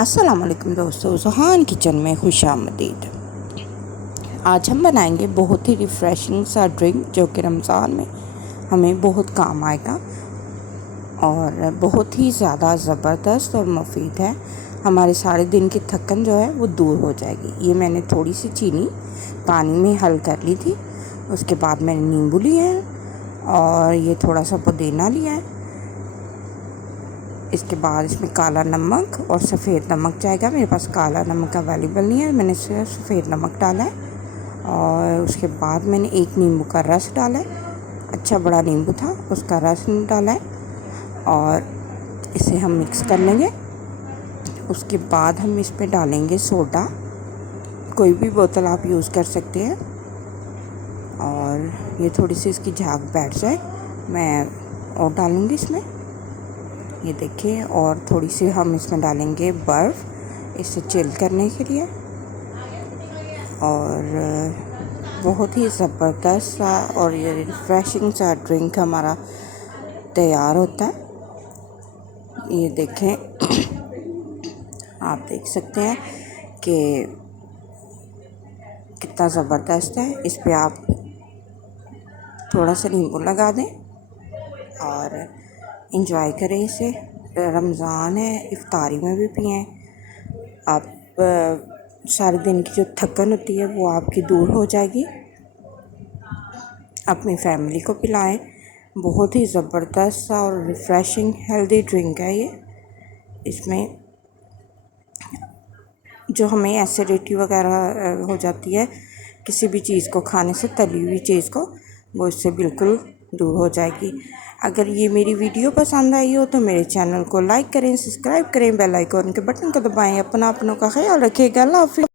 अस्सलाम वालेकुम दोस्तों, ज़ुहान किचन में खुशामदीद। आज हम बनाएंगे बहुत ही रिफ़्रेशिंग सा ड्रिंक जो कि रमज़ान में हमें बहुत काम आएगा और बहुत ही ज़्यादा ज़बरदस्त और मुफीद है। हमारे सारे दिन की थकन जो है वो दूर हो जाएगी। ये मैंने थोड़ी सी चीनी पानी में हल कर ली थी, उसके बाद मैंने नींबू लिया है और ये थोड़ा सा पुदीना लिया है। इसके बाद इसमें काला नमक और सफ़ेद नमक जाएगा। मेरे पास काला नमक अवेलेबल नहीं है, मैंने सिर्फ सफ़ेद नमक डाला है। और उसके बाद मैंने एक नींबू का रस डाला है, अच्छा बड़ा नींबू था, उसका रस डाला है और इसे हम मिक्स कर लेंगे। उसके बाद हम इस पर डालेंगे सोडा, कोई भी बोतल आप यूज़ कर सकते हैं। और ये थोड़ी सी इसकी झाग बैठ जाए मैं और डालूँगी इसमें, ये देखिए। और थोड़ी सी हम इसमें डालेंगे बर्फ़, इसे चिल करने के लिए। और बहुत ही ज़बरदस्त सा और ये रिफ़्रेशिंग सा ड्रिंक हमारा तैयार होता है। ये देखें, आप देख सकते हैं कि कितना ज़बरदस्त है। इस पे आप थोड़ा सा नींबू लगा दें और इंजॉय करें इसे। रमज़ान है, इफ्तारी में भी पिएं। आप सारे दिन की जो थकन होती है वो आपकी दूर हो जाएगी। अपनी फैमिली को पिलाएं। बहुत ही ज़बरदस्त सा और रिफ़्रेशिंग हेल्दी ड्रिंक है ये। इसमें जो हमें एसिडिटी वगैरह हो जाती है किसी भी चीज़ को खाने से, तली हुई चीज़ को, वो इससे बिल्कुल दूर हो जाएगी। अगर ये मेरी वीडियो पसंद आई हो तो मेरे चैनल को लाइक करें, सब्सक्राइब करें, बेल आइकन के बटन को दबाएं। अपनों का ख्याल रखिएगा। अल्लाह हाफ़िज़।